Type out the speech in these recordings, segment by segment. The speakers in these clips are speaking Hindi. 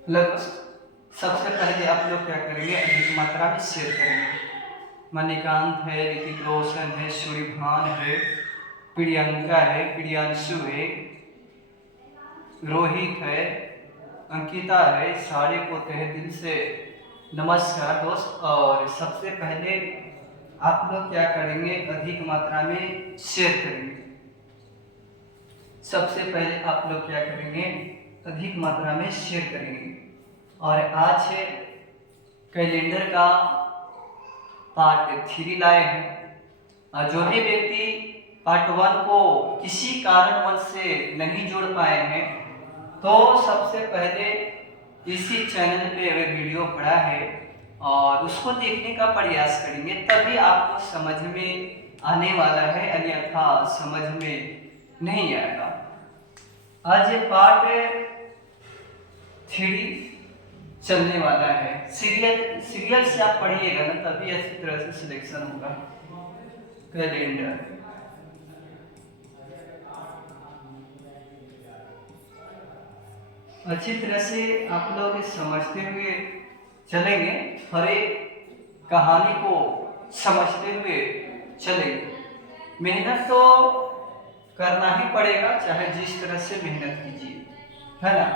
हेलो दोस्त, सबसे पहले आप लोग क्या करेंगे, अधिक मात्रा में शेयर करेंगे। मणिकांत है, ऋतिक रोशन है, सूर्यभान है, प्रियंका है, प्रियांशु है, रोहित है, अंकिता है, सारे को तहे दिल से नमस्कार दोस्त। और सबसे पहले आप लोग क्या करेंगे, अधिक मात्रा में शेयर करेंगे। सबसे पहले आप लोग क्या करेंगे, अधिक मात्रा में शेयर करेंगे। और आज है कैलेंडर का पार्ट 3 लाए हैं। और जो भी व्यक्ति पार्ट 1 को किसी कारणवश से नहीं जोड़ पाए हैं, तो सबसे पहले इसी चैनल पे वीडियो पड़ा है और उसको देखने का प्रयास करेंगे, तभी आपको समझ में आने वाला है, अन्यथा समझ में नहीं आएगा। आज ये पार्ट 3 चलने वाला है। सीरियल से आप पढ़िएगा ना, तभी अच्छी तरह से सिलेक्शन होगा। कैलेंडर अच्छी तरह से आप लोग समझते हुए चलेंगे, हर एक कहानी को समझते हुए चलेंगे। मेहनत तो करना ही पड़ेगा, चाहे जिस तरह से मेहनत कीजिए, है ना।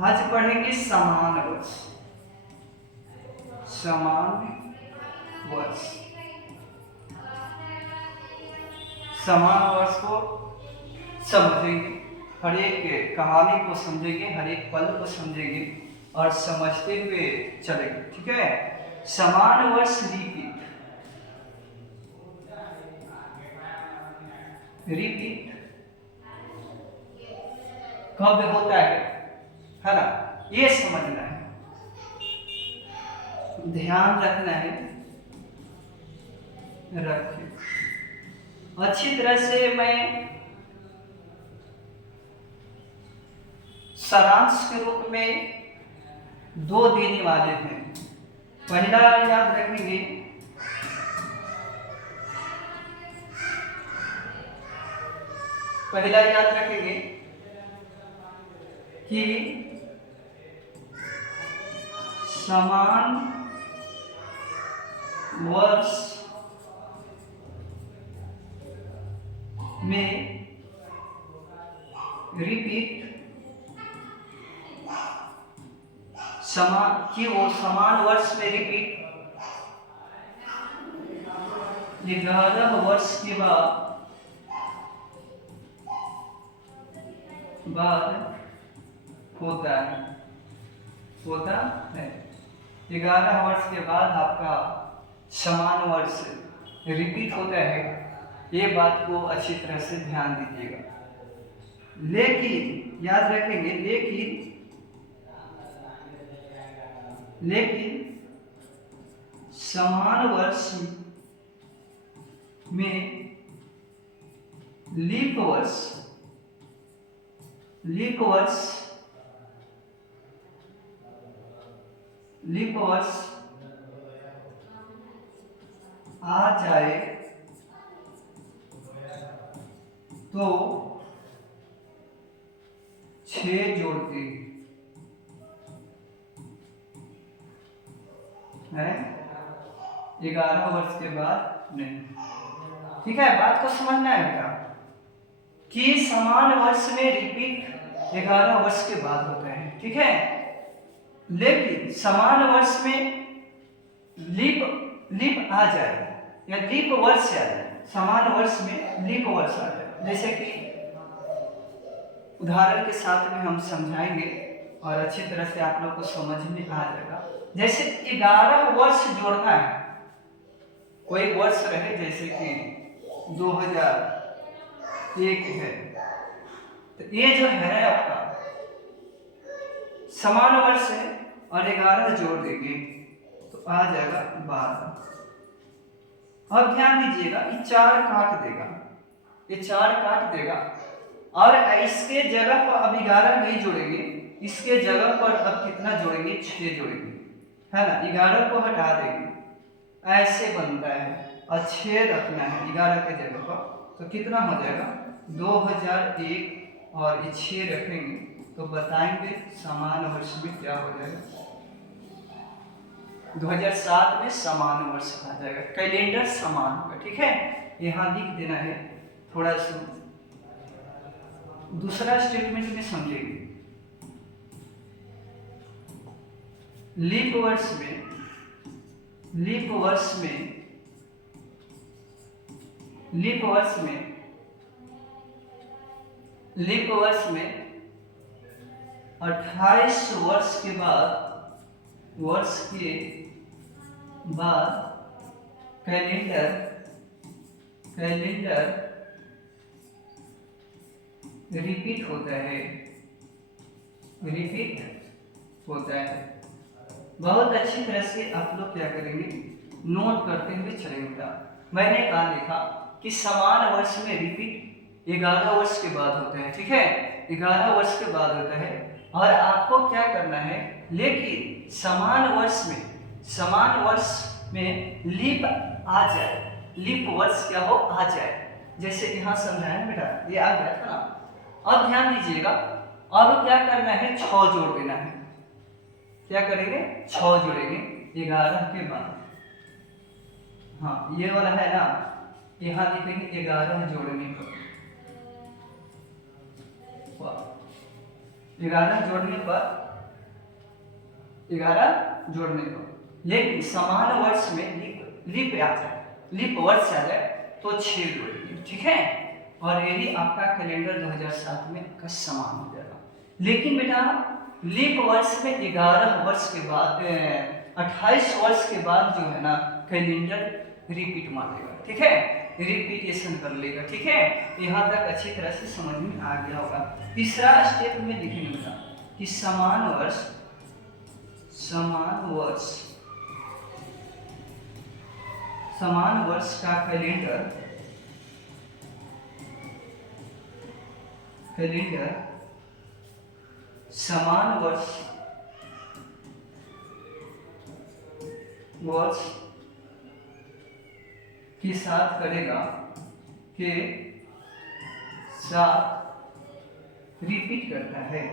आज पढ़ेंगे समान वर्ष। समान वर्ष, समान वर्ष को समझेंगे, हर एक कहानी को समझेंगे, हर एक पल को समझेंगे और समझते हुए चलेंगे, ठीक है। समान वर्ष रिपीट, रिपीट कब होता है ना, ये समझना है, ध्यान रखना है। रखिए अच्छी तरह से। मैं सारांश के रूप में 2 देने वाले हैं। पहला याद रखेंगे, पहला याद रखेंगे कि समान वर्ष में रिपीट समान वर्ष में रिपीट 11 वर्ष के बाद होता है 11 वर्ष के बाद आपका समान वर्ष रिपीट होता है। ये बात को अच्छी तरह से ध्यान दीजिएगा। लेकिन याद रखेंगे, लेकिन समान वर्ष में लीप वर्ष आ जाए तो 6 जोड़ते हैं, 11 वर्ष के बाद नहीं। ठीक है, बात को समझना है बेटा कि समान वर्ष में रिपीट 11 वर्ष के बाद होता है, ठीक है। लेकिन समान वर्ष में लीप आ जाए या लीप वर्ष आ जाए, समान वर्ष में लीप वर्ष आ जाए, जैसे कि उदाहरण के साथ में हम समझाएंगे और अच्छी तरह से आप लोग को समझ में आ जाएगा। जैसे 11 वर्ष जोड़ना है, कोई वर्ष रहे, जैसे कि 2001 है, तो ये जो है आपका समान वर्ष है और 11 जोड़ देंगे तो आ जाएगा 12। अब ध्यान दीजिएगा, ये 4 काट देगा, ये 4 काट देगा और इसके जगह पर अब 11 नहीं जोड़ेंगे, इसके जगह पर अब कितना जोड़ेंगे, 6 जोड़ेंगे, है ना। 11 को हटा देंगे, ऐसे बनता है और 6 रखना है 11 के जगह पर, तो कितना हो जाएगा 2001 और ये 6 रखेंगे तो बताएंगे समान वर्ष में क्या हो जाएगा। 2007 में समान वर्ष आ जाएगा, कैलेंडर समान होगा। ठीक है, यहाँ लिख देना है थोड़ा सा। दूसरा स्टेटमेंट में समझेंगे। लीप वर्ष में लीप वर्ष में 28 वर्ष के बाद कैलेंडर रिपीट होता है। बहुत अच्छी तरह से आप लोग क्या करेंगे, नोट करते हुए चलेंगे। मैंने कहा लिखा कि समान वर्ष में रिपीट 11 वर्ष के बाद होता है। ठीक है, 11 वर्ष के बाद होता है। और आपको क्या करना है, लेकिन समान वर्ष में लीप आ जाए, लीप वर्ष क्या हो आ जाए। जैसे यहाँ समझाया ना बेटा, ये आ गया था ना। अब ध्यान दीजिएगा, अब क्या करना है, 6 जोड़ देना है। क्या करेंगे, 6 जोड़ेंगे 11 के बाद। हाँ, ये वाला है ना, यहाँ लिखेंगे 11 जोड़ने पर, 11 जोड़ने पर। लेकिन समान वर्ष में लीप आ जाए, लीप वर्ष आ जाए तो 6 जोड़ेंगे। ठीक है, और यही आपका कैलेंडर 2007 में का समान हो जाएगा। लेकिन बेटा लीप वर्ष में 11 वर्ष के बाद 28 वर्ष के बाद जो है ना कैलेंडर रिपीट मारेगा। ठीक है, रिपीटेशन कर लेगा। ठीक है, यहाँ तक अच्छी तरह से समझ में आ गया होगा। तीसरा स्टेप में लिखेंगे कि समान वर्ष का कैलेंडर समान वर्ष के साथ रिपीट करता है।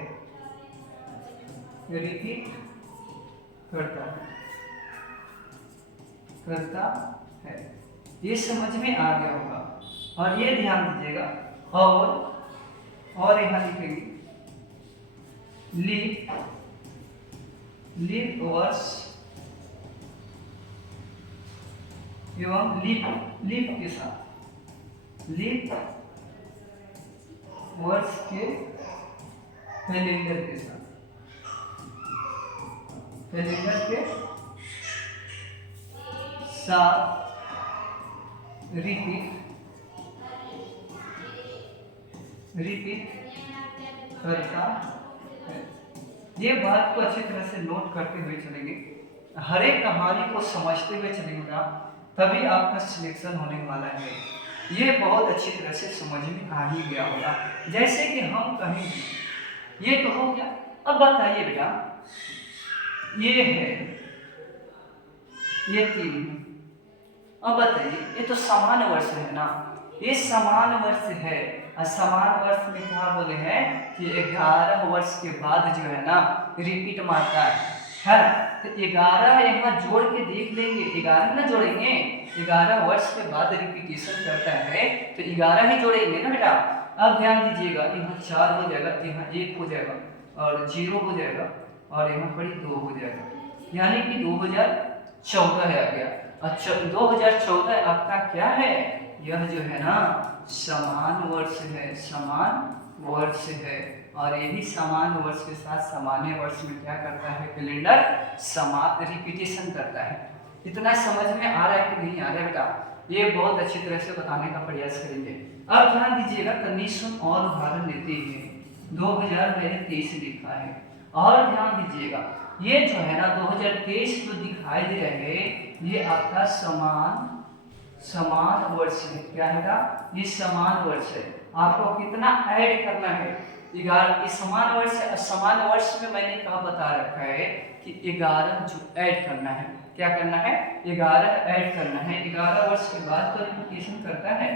ये समझ में आ गया होगा। और ये ध्यान दीजिएगा, और यहाँ लिखेंगे लीप वर्ष एवं लीप के साथ लीप वर्ष के कैलेंडर के साथ रिपीट करता है। ये बात को अच्छी तरह से नोट करते हुए चलेंगे, हर एक कहानी को समझते हुए चलेंगे, तभी आपका सिलेक्शन होने वाला है। ये बहुत अच्छी तरह से समझ में आ ही गया होगा। जैसे कि हम कहेंगे ये तो हो गया। अब बताइए बेटा, ये है, ये 3 है। अब बताइए, ये तो समान वर्ष है ना, ये समान वर्ष है। और समान वर्ष में क्या बोले हैं कि 11 वर्ष के बाद जो है ना रिपीट मारता है। तो 11 यहाँ जोड़ के देख लेंगे, 11 ना जोड़ेंगे, 11 वर्ष के बाद रिपीटेशन करता है तो 11 ही जोड़ेंगे ना बेटा। अब ध्यान दीजिएगा, यहाँ 4 हो जाएगा, यहाँ 1 हो जाएगा और 0 हो जाएगा और यहाँ पर 2 हो जाएगा, यानी कि 2014 है आ गया। अच्छा, 2014 आपका क्या है, यह जो है ना समान वर्ष है। और यही समान वर्ष के साथ सामान्य वर्ष में क्या करता है, कैलेंडर समान रिपीटेशन करता है। इतना समझ में आ रहा है कि नहीं आ रहा है बेटा, ये बहुत अच्छी तरह से बताने का प्रयास करेंगे। अब ध्यान दीजिएगा, कंडीशन और उदाहरण लेते हैं। 2023 लिखा है, और ध्यान दीजिएगा ये जो है ना 2023 जो दिखाई दे रहे हैं ये आपका समान वर्ष है। क्या है, ये समान वर्ष है। आपको कितना ऐड करना है, 11। समान वर्ष में मैंने कहा बता रखा है कि 11 जो ऐड करना है। क्या करना है, 11 ऐड करना है। 11 वर्ष के बाद तो रिपीटेशन करता है।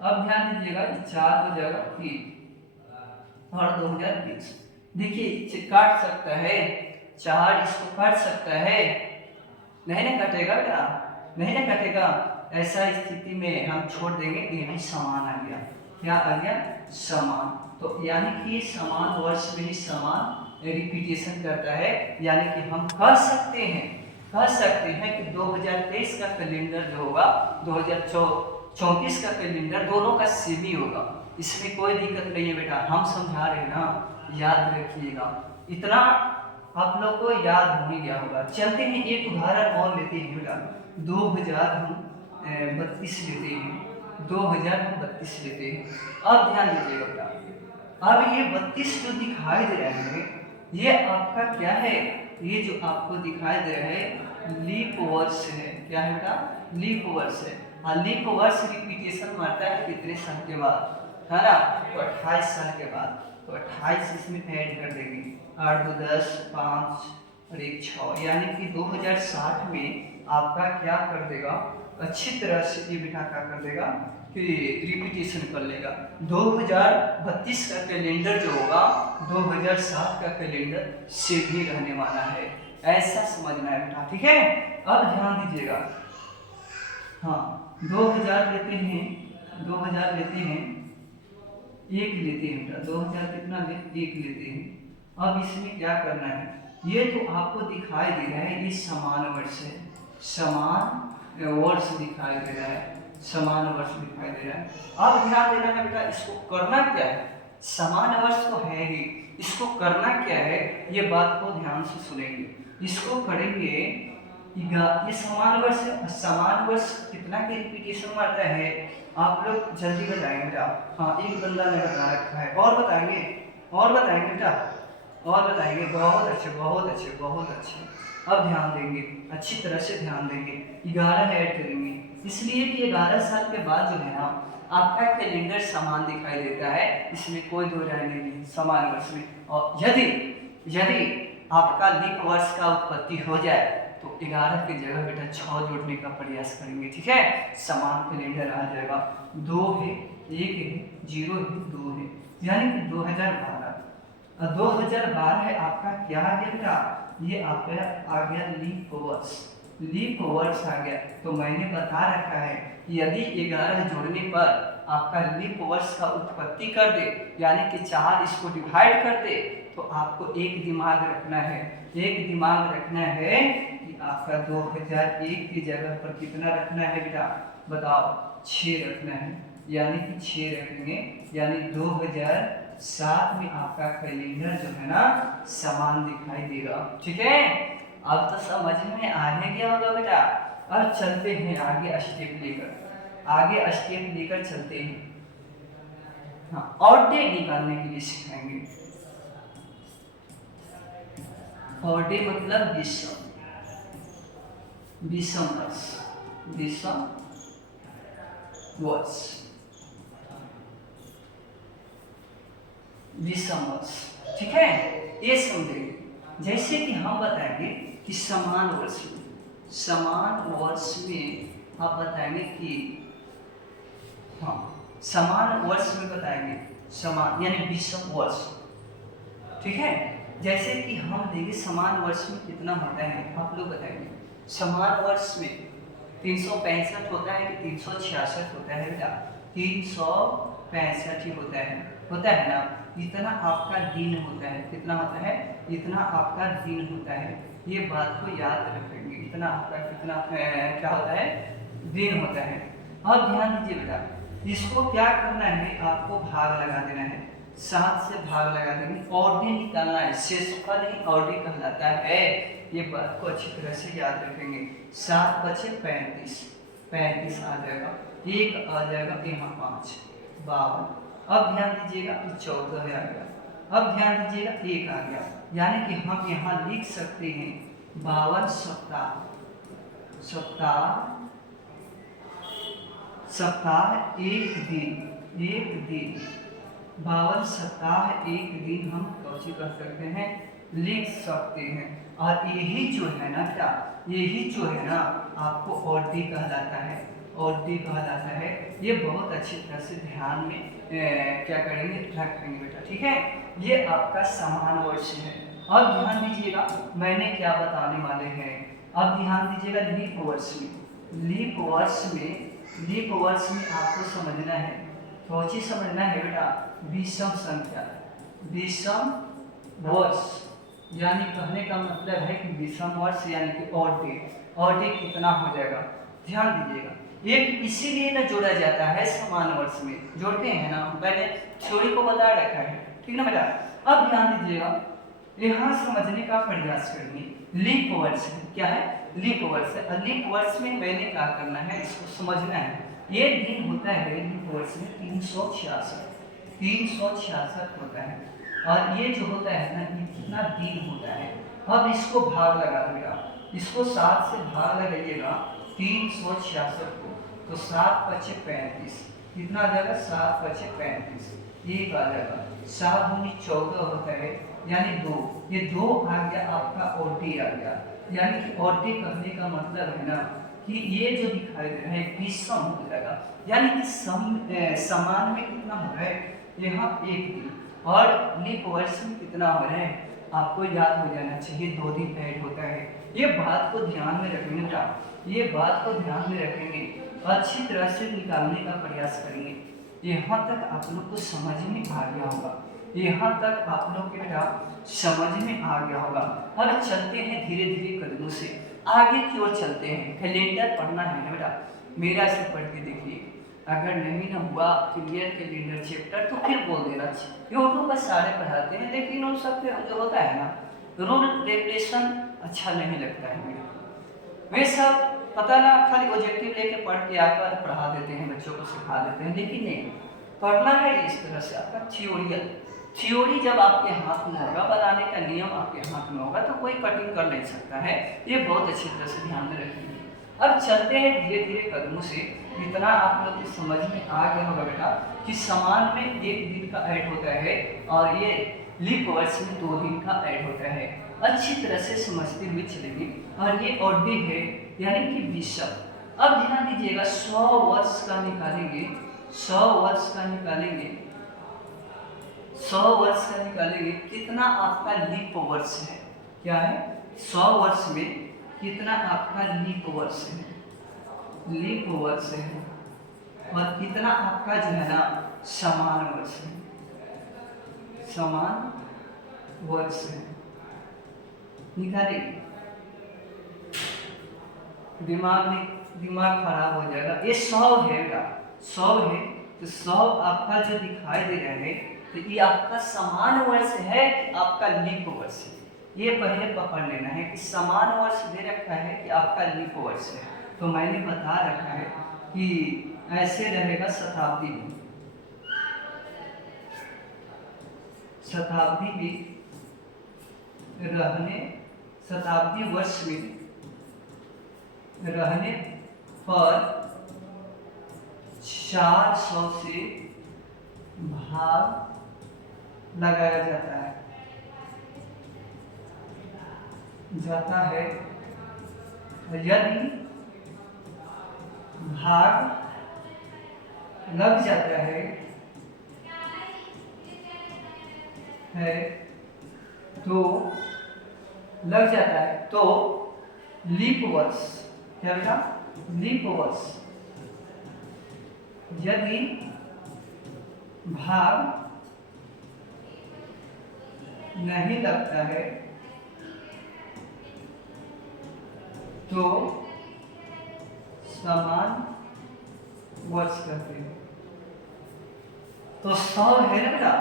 अब ध्यान दीजिएगा, 4 हो जाएगा 3 और 2020। देखिए काट सकता है, 4 इसको काट सकता है, नहीं ना कटेगा बेटा, नहीं ना कटेगा। ऐसा स्थिति में हम छोड़ देंगे, ये भी समान आ गया। क्या आ गया? समान। तो यानी कि समान वर्ष में ही समान रिपीटेशन करता है, यानी कि हम कह सकते हैं कि 2023 का कैलेंडर जो होगा 2034 का कैलेंडर दोनों का सेम ही होगा, इसमें कोई दिक्कत नहीं है बेटा। हम समझा रहे हैं ना, याद रखिएगा, इतना आप लोग को याद हो ही गया होगा। चलते हैं एक उदाहरण और लेते हैं बेटा, 2032 लेते हैं, 2032 लेते हैं। अब ध्यान दीजिएगा बेटा, अब ये 32 जो दिखाई दे रहा है, ये आपका क्या है? ये जो आपको दिखाई दे रहा है लीप वर्ष है। क्या है बेटा? लीप वर्ष है। हाँ, लीप वर्ष रिपीटेशन मारता है कितने साल के बाद, है ना? तो 28 साल के बाद। तो 28 इसमें ऐड कर देंगे, 8 2 10, 5 और 1 6, यानी कि 2060 में आपका क्या कर देगा? अच्छी तरह से ये बेटा क्या कर देगा कि रिपीटेशन कर लेगा। 2032 का कैलेंडर जो होगा 2007 का कैलेंडर से भी रहने वाला है, ऐसा समझना है बेटा, ठीक है? अब ध्यान दीजिएगा, हाँ 2000 लेते हैं, 2000 लेते हैं, एक लेते हैं बेटा, 2000 कितना ले? एक लेते हैं। अब इसमें क्या करना है? ये तो आपको दिखाई दे रहा है, ये समान वर्ष है, समान वर्ष दिखाई दे रहा है, समान वर्ष दिखाई दे रहा है। अब ध्यान देना है बेटा, इसको करना क्या है? समान वर्ष तो है ही, इसको करना क्या है? ये बात को ध्यान से सुनेंगे। इसको करेंगे, ये समान वर्ष है, समान वर्ष कितना की रिपीटेशन मारता है? आप लोग जल्दी बताएंगे बेटा। हाँ, एक बंदा ने बता रखा है, और बताएंगे, और बताएंगे बेटा, और बताएंगे। बहुत अच्छे, बहुत अच्छे, बहुत अच्छे। अब ध्यान देंगे, अच्छी तरह से ध्यान देंगे। 11 ऐड करेंगे, इसलिए कि 11 साल के बाद जो है ना आपका कैलेंडर समान दिखाई देता है, इसमें कोई दो राय नहीं है, समान वर्ष में। और यदि आपका लीप वर्ष का उत्पत्ति हो जाए तो 11 की जगह बेटा 6 जोड़ने का प्रयास करेंगे, ठीक है? समान कैलेंडर आ जाएगा। 2 है, 1 है, 0 है, 2 है, यानी कि 2012। 2012 है आपका क्या आ गया बेटा? ये आपका आ गया लीप वर्ष, लीप वर्ष आ गया। तो मैंने बता रखा है यदि 11 जोड़ने पर आपका लीप वर्ष का उत्पत्ति कर दे, यानी कि 4 इसको डिवाइड कर दे, तो आपको एक दिमाग रखना है, एक दिमाग रखना है कि आपका 2001 की जगह पर कितना रखना है बेटा? बताओ, 6 रखना है, यानी कि 6 रखेंगे, यानी 2007 में आपका कैलेंडर जो है ना समान दिखाई देगा, ठीक है? अब तो समझ में आने गया होगा बेटा। अब चलते हैं आगे स्टेप लेकर, आगे स्टेप लेकर चलते हैं। हाँ, और डे निकालने के लिए सिखाएंगे। और डे मतलब विषम, विषम वर्ष, विषम वर्ष, विषम वर्ष, ठीक है? ये समझेंगे। जैसे कि हम बताएंगे कि समान वर्ष में, समान वर्ष में आप बताएंगे कि हाँ समान वर्ष में बताएंगे, समान यानी विषम वर्ष, ठीक है? जैसे कि हम देंगे समान वर्ष में कितना होता है, आप लोग बताएंगे। समान वर्ष में 365 होता है कि 366 होता है बेटा? 365 ही होता है ना? इतना आपका दिन होता है, कितना होता है? इतना आपका दिन होता है, ये बात को याद रखेंगे। इतना आपका कितना क्या होता है? दिन होता है। अब ध्यान दीजिए बेटा, इसको क्या करना है? आपको भाग लगा देना है, 7 से भाग लगा देंगे, और डे निकालना है, शेषफल ही और डे कहलाता है, ये बात को अच्छी तरह से याद रखेंगे। 7 बचे 35, 35 आ जाएगा, 1 आ जाएगा, यहाँ 5, 52। अब ध्यान दीजिएगा, 14 आ गया। अब ध्यान दीजिएगा, 1 आ गया, यानी कि हम यहाँ लिख सकते हैं 52 सप्ताह, सप्ताह, सप्ताह एक दिन, एक दिन, 52 सप्ताह एक दिन हम कौची कर सकते हैं? लिख सकते हैं। और यही जो है ना क्या, यही जो है ना आपको और डे कहलाता है, और डी कहा जाता है। ये बहुत अच्छी तरह से ध्यान में क्या करेंगे, रखेंगे बेटा, ठीक है। ये आपका समान वर्ष है। अब ध्यान दीजिएगा मैंने क्या बताने वाले हैं। अब ध्यान दीजिएगा लीप वर्ष में, लीप वर्ष में आपको समझना है, तो चीज समझना है बेटा, विषम संख्या, विषम वर्ष, यानी कहने का मतलब है कि विषम वर्ष यानी कि और डे कितना हो जाएगा। ध्यान दीजिएगा एक इसीलिए ना जोड़ा जाता है समान वर्ष में, जोड़ते हैं ना, मैंने थ्योरी को बता रखा है, ठीक ना बेटा। अब ध्यान दीजिएगा यहाँ समझने का प्रयास करेंगे। लीप वर्ष है, क्या है, लीप वर्ष है। और लीप वर्ष में मैंने क्या करना है, इसको समझना है। एक दिन होता है लीप वर्ष में 366 होता है। और ये जो होता है ना, ये कितना दिन होता है। अब इसको भाग लगा देगा, इसको 7 से भाग लगाइएगा 366 को, तो 7 × 35 कितना आ जाएगा, 7 × 35 एक आ जाएगा, 7 दूनी 14 होता है, यानी 2, ये 2 आ गया आपका ओटी आ गया। यानी कि ओटी कहने का मतलब है ना कि ये जो दिखाई दे रहा है विषम हो जाएगा, यानी कि समान में कितना हो रहा है यहाँ 1 दिन, और लीप वर्ष में कितना हो रहा है आपको याद हो जाना चाहिए, 2 दिन ऐड होता है। ये बात को ध्यान में रखेंगे बेटा, ये बात को ध्यान में रखेंगे, अच्छी तरह से निकालने का प्रयास करेंगे। यहाँ तक आप लोग को समझ में आ गया होगा, यहाँ तक आप लोग के बेटा समझ में आ गया होगा। अब चलते हैं धीरे धीरे कदमों से आगे की ओर चलते हैं। कैलेंडर पढ़ना है ना बेटा, मेरा से पढ़ के देखिए, अगर नहीं ना हुआ क्लियर कैलेंडर चैप्टर तो फिर बोल देना। यूट्यूब पर सारे पढ़ाते हैं, लेकिन उन सब जो होता है ना रूल रेगुलेशन अच्छा नहीं लगता है मेरे, वे सब पता ना खाली ऑब्जेक्टिव लेके पढ़ के आकर पढ़ा देते हैं, बच्चों को सिखा देते हैं, लेकिन नहीं पढ़ना है इस तरह से। आपका थ्योरी जब आपके हाथ में होगा, बनाने का नियम आपके हाथ में होगा, तो कोई कटिंग कर नहीं सकता है। ये बहुत अच्छी तरह से ध्यान में रखेंगे। अब चलते हैं धीरे धीरे कदमों से। इतना आप लोग की समझ में आ गया होगा बेटा कि समान में 1 दिन का ऐड होता है और ये लीप वर्ष में 2 दिन का ऐड होता है। अच्छी तरह से समझते हुए चलेंगे। और ये ऑडी है यानी कि विषम। अब ध्यान दीजिएगा 100 वर्ष का निकालेंगे, 100 वर्ष का निकालेंगे, 100 वर्ष का निकालेंगे, कितना आपका लीप वर्ष है, क्या है 100 वर्ष में कितना आपका लीप वर्ष है, लीप वर्ष है, और कितना आपका जो है ना समान वर्ष है, समान वर्ष है। निकालेंगे, दिमाग खराब हो जाएगा। ये 100 है बेटा, 100 है, तो 100 आपका जो दिखाई दे रहा है, तो ये आपका समान वर्ष है कि आपका लीप वर्ष है, ये पहले पकड़ लेना है कि समान वर्ष दे रखा है कि आपका लीप वर्ष है। तो मैंने बता रखा है कि ऐसे रहेगा शताब्दी में, शताब्दी में रहने, शताब्दी वर्ष में रहने पर 400 से भाग लगाया जाता है। यदि भाग लग जाता है तो लग जाता है तो लीप वर्ष, क्या बेटा लीप वर्ष, यदि भाग नहीं लगता है तो समान वर्ष करते हैं। तो 100 है ना बेटा,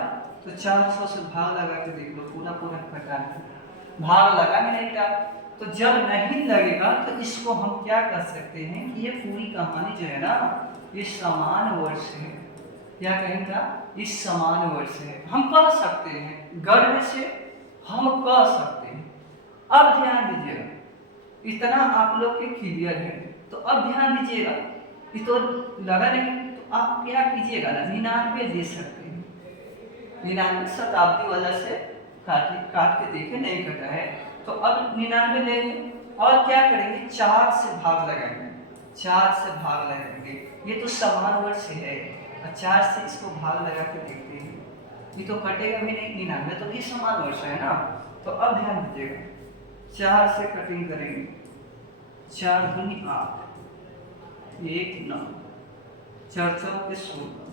तो 400 से भाग लगा के देख लो, पूरा कटा है, भाग लगा नहीं बेटा। तो जब नहीं लगेगा तो इसको हम क्या कर सकते हैं कि ये पूरी कहानी जो है ना ये समान वर्ष है, क्या कहेंगे इस समान वर्ष है, हम कह सकते हैं, गर्व से हम कह सकते हैं। अब ध्यान दीजिएगा, इतना आप लोग के क्लियर है। तो अब ध्यान दीजिएगा, ये तो लगा नहीं, तो आप क्या कीजिएगा ना 99 दे सकते हैं, 99 शताब्दी वाला से काट के देखे नहीं कटा है, तो अब 99 लेंगे और क्या करेंगे 4 से भाग लगाएंगे, 4 से भाग लगाएंगे, ये तो समान वर्ष है, और 4 से इसको भाग लगा के देखते हैं, ये तो कटेगा भी नहीं, 99 तो ये समान वर्ष है ना। तो अब ध्यान दीजिएगा, 4 से कटिंग करेंगे, 4 दूनी 8, 1 9, 4 चौके 16,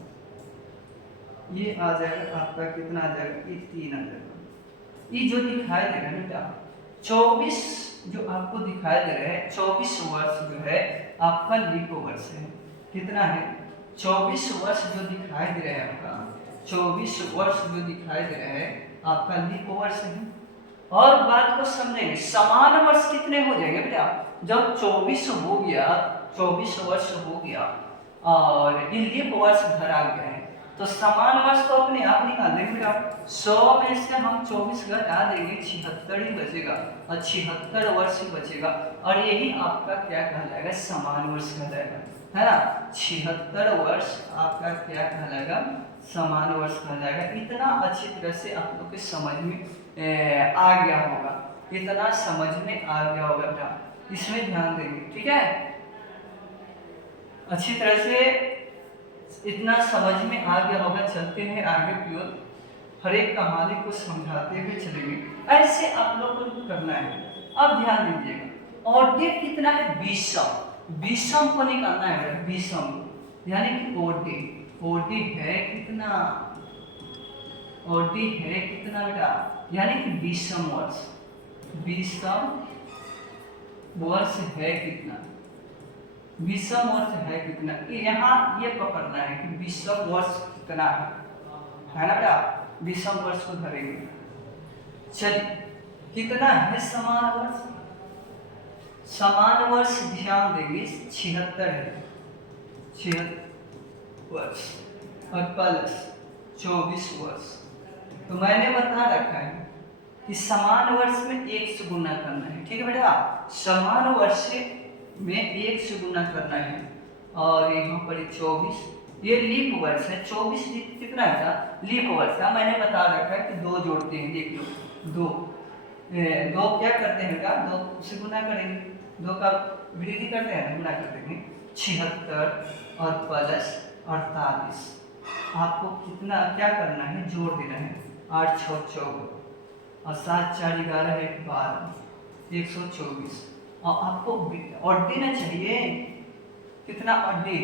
ये आ जाएगा आपका कितना आ जाएगा, ये 3 आ जाएगा। ये जो दिखाई दे रहा है बेटा 24 जो आपको दिखाई दे रहा है, 24 वर्ष जो है आपका लीप वर्ष है। कितना है, 24 वर्ष जो दिखाई दे रहा है आपका, 24 वर्ष जो दिखाई दे रहा है आपका लीप वर्ष है। और बात को समझेंगे, समान वर्ष कितने हो जाएंगे बेटा, जब 24 हो गया, 24 वर्ष हो गया और ये लीप वर्ष भर आ गया है, तो समान वर्ष तो अपने आप निकाल देंगे बेटा। 100 में से हम 24 घटा देंगे, 76 ही बचेगा, और 76 वर्ष ही बचेगा, और यही आपका क्या कहलाएगा, समान वर्ष कहलाएगा, है ना। 76 वर्ष आपका क्या कहलाएगा, समान वर्ष कहलाएगा। इतना अच्छी तरह से आप लोग के समझ में आ गया होगा, इतना समझ में आ गया होगा बेटा, इसमें ध्यान देंगे, ठीक है। अच्छी तरह से इतना समझ में आ गया होगा। चलते हैं आगे की ओर, हर एक कहानी को समझाते हुए चलेंगे, ऐसे आप लोग को करना है। अब ध्यान दीजिएगा, ओडी कितना है, 20 को निकालना है, 20 यानी कि ओडी है कितना, ओडी है कितना बेटा, यानी कि 20 वर्ष, 20 वर्ष है कितना, 20 वर्ष है कितना, यहाँ ये पकड़ना है कि 20 वर्ष कितना है ना बेटा, 20 वर्ष को धरेंगे। चलिए कितना है समान वर्ष, समान वर्ष ध्यान देंगे 76 है, 76 वर्ष और प्लस 24 वर्ष। तो मैंने बता रखा है कि समान वर्ष में 1 से गुना करना है, ठीक है बेटा, समान वर्ष में 1 से गुना करना है, और यहाँ पर 24, ये लीप वर्ष है, 24 कितना है, लीप वर्ष है। मैंने बता रखा है कि 2 जोड़ते हैं, देख लो, 2 क्या करते हैं बेटा, 2 से गुना करेंगे, 2 का वृद्धि करते हैं, गुना कर देंगे, 76 और प्लस 48। आपको कितना क्या करना है, जोड़ देना है, 8 6 14 और 7 4 11 1 12, 124। और आपको ऑडी ना चाहिए, कितना ऑडी,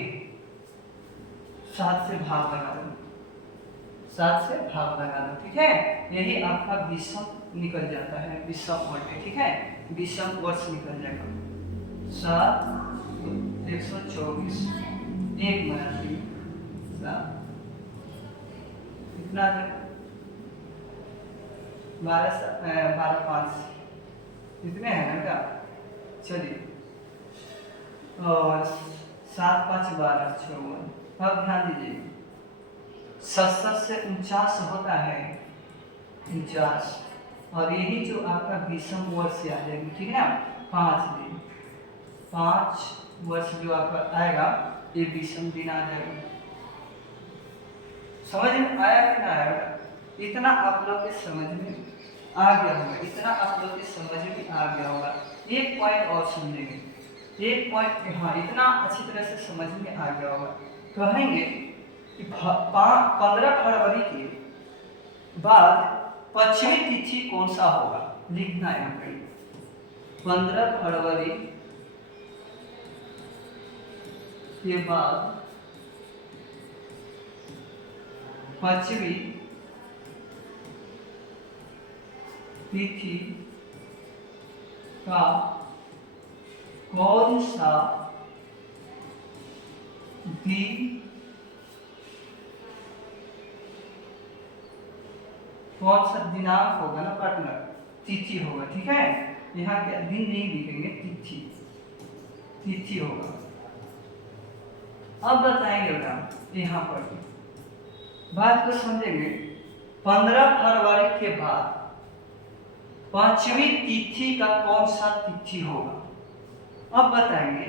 7 से भाग लगा दो, 7 से भाग लगा दो, ठीक है। यही आपका 20 निकल जाता है, 20 ऑडी, ठीक है, 20 वर्ष निकल जाएगा। 7 124 1 मिनट 7 कितना, 12 5 कितने हैं ना क्या, चलिए, और 7 5 12 54। अब ध्यान दीजिए, 77 से 49 होता है 49, और यही जो आपका 20 वर्ष आ जाएगी, ठीक है ना, 5 दिन, 5 वर्ष जो आपका आएगा, ये 20 दिन आ जाएगा। समझ में आया कि ना आया, इतना आप लोग के समझ में आ गया होगा, इतना आप लोग के समझ में आ गया होगा। एक पॉइंट और समझेंगे, एक पॉइंट, हाँ इतना अच्छी तरह से समझ में आ गया होगा। कहेंगे कि 15 फरवरी के बाद पश्चिमी तिथि कौन सा होगा, लिखना है यहाँ पर, 15 फरवरी के बाद पश्चिमी तिथि का कौन सा दिन, कौन सा दिनांक होगा ना पार्टनर, तिथि होगा, ठीक है। यहाँ के दिन नहीं लिखेंगे, तिथि, तिथि होगा। अब बताएंगे बेटा, यहाँ पर बात को समझेंगे, 15 फरवरी के बाद पांचवी तिथि का कौन सा तिथि होगा। अब बताएंगे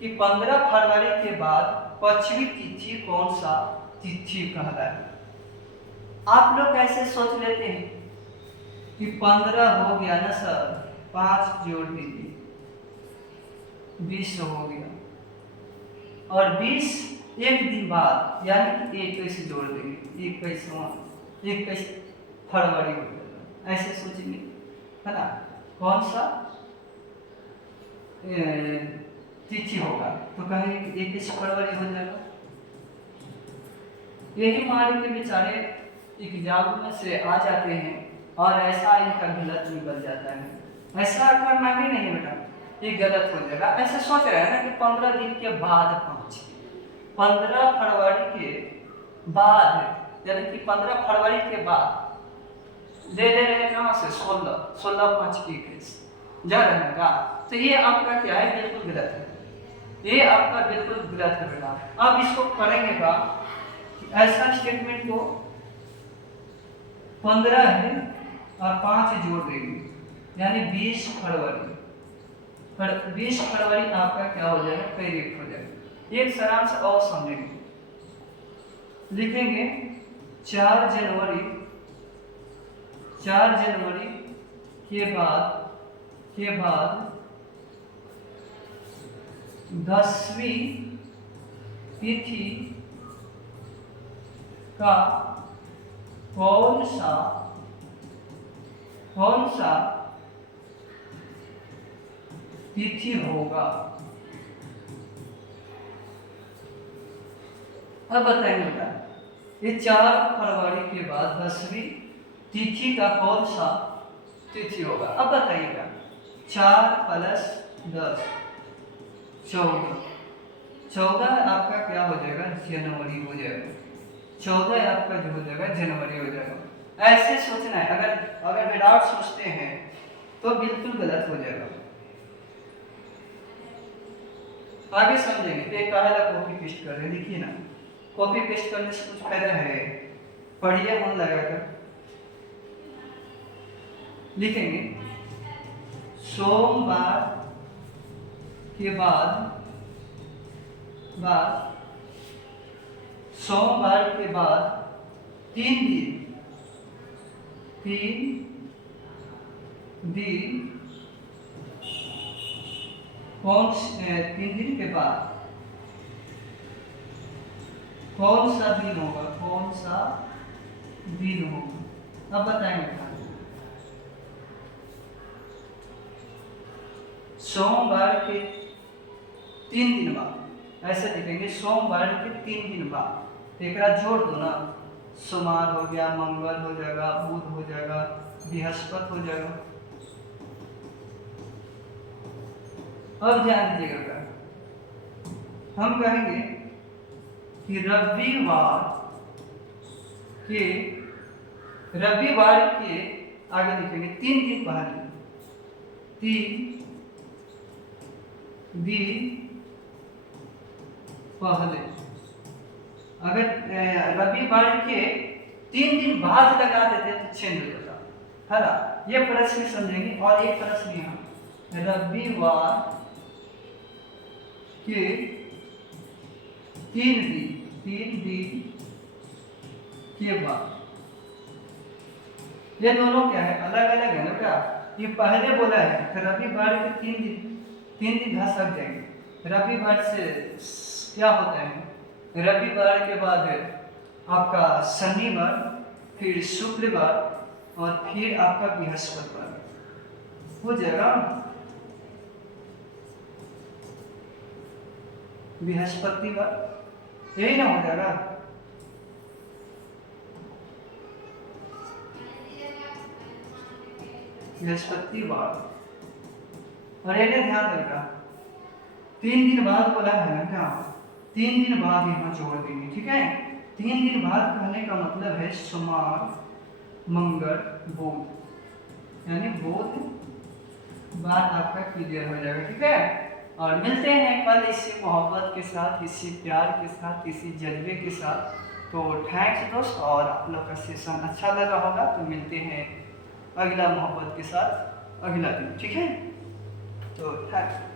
कि 15 फरवरी के बाद पांचवी तिथि कौन सा तिथि कहलाएगा। आप लोग कैसे सोच लेते हैं कि 15 हो गया ना सर, 5 जोड़ दीजिए, 20 हो गया, और 20 एक दिन बाद, यानी कि 21 जोड़ देंगे, 21 फरवरी हो जाएगा, ऐसे सोचेंगे, है ना। कौन सा तिथि होगा, तो कहेंगे 21 फरवरी हो जाएगा। यही हमारे के बेचारे एग्जाम में से आ जाते हैं और ऐसा इनका गलत निकल जाता है। ऐसा करना भी नहीं बेटा, ये गलत हो जाएगा। ऐसे सोच रहे हैं ना कि 15 दिन के बाद पहुंचे, 15 फरवरी के बाद, यानी कि 15 फरवरी के बाद ले रहे हैं कहाँ से, 16 5 21 जा रहे हैं का, तो ये आपका क्या है, बिल्कुल गलत है, ये आपका बिल्कुल गलत है बेटा। अब इसको करेंगे का, ऐसा स्टेटमेंट को 15 है और 5 जोड़ देंगे, यानी 20 फरवरी। 20 फरवरी आपका क्या हो जाएगा, करेक्ट हो जाएगा। एक सारांश और समझेंगे, लिखेंगे 4 जनवरी के बाद 10वीं तिथि का कौन सा तिथि होगा। अब बताएंगे बेटा, ये 4 फरवरी के बाद 10वीं तिथि का कौन सा तिथि होगा। अब बताइएगा, 4 + 10 14 आपका क्या हो जाएगा, जनवरी हो जाएगा। 14 आपका जो हो जाएगा जनवरी हो जाएगा। ऐसे सोचना है, अगर विदाउट सोचते हैं तो बिल्कुल गलत हो जाएगा। आगे समझेंगे। एक कागज कॉपी पेस्ट कर रहे हैं, देखिए ना, कॉपी पेस्ट करने से कुछ फायदा है, पढ़िए मन लगाकर। लिखेंगे सोमवार के बाद 3 दिन कौन 3 दिन के बाद कौन सा दिन होगा, अब बताएंगे। सोमवार के 3 दिन बाद, ऐसे लिखेंगे, सोमवार के 3 दिन बाद। एक जोड़ दो ना, सोमवार हो गया, मंगल हो जाएगा, बुध हो जाएगा, बृहस्पति हो जाएगा। अब ध्यान दीजिएगा, हम कहेंगे कि रविवार के आगे लिखेंगे 3 दिन पहले, 3 दिन पहले। अगर रविवार के 3 दिन बाद लगा देते तो चेंज हो जाता, है ना। ये प्रश्न समझेंगे। और एक प्रश्न यहाँ, रविवार के 3 दिन के बाद, ये दोनों क्या है, अलग अलग है ना क्या। ये पहले बोला है तो रविवार के 3 दिन घास लग जाएंगे। रविवार से क्या होता है, रविवार के बाद है आपका शनिवार, फिर शुक्रवार और फिर आपका बृहस्पतिवार हो जाएगा। बृहस्पतिवार यही ना हो जाएगा। बृहस्पतिवार, और ये ध्यान रखना 3 दिन बाद बोला है ना क्या, 3 दिन बाद यहाँ जोड़ देंगे, ठीक है। 3 दिन बाद कहने का मतलब है सोमवार, मंगल, बुध, यानी बुध बाद आपका क्लियर हो जाएगा, ठीक है। और मिलते हैं कल इसी मोहब्बत के साथ, इसी प्यार के साथ, इसी जज्बे के साथ। तो थैंक्स दोस्त, और आप लोग का सेशन अच्छा लगा होगा तो मिलते हैं अगला मोहब्बत के साथ अगला दिन, ठीक है। तो थैंक्स।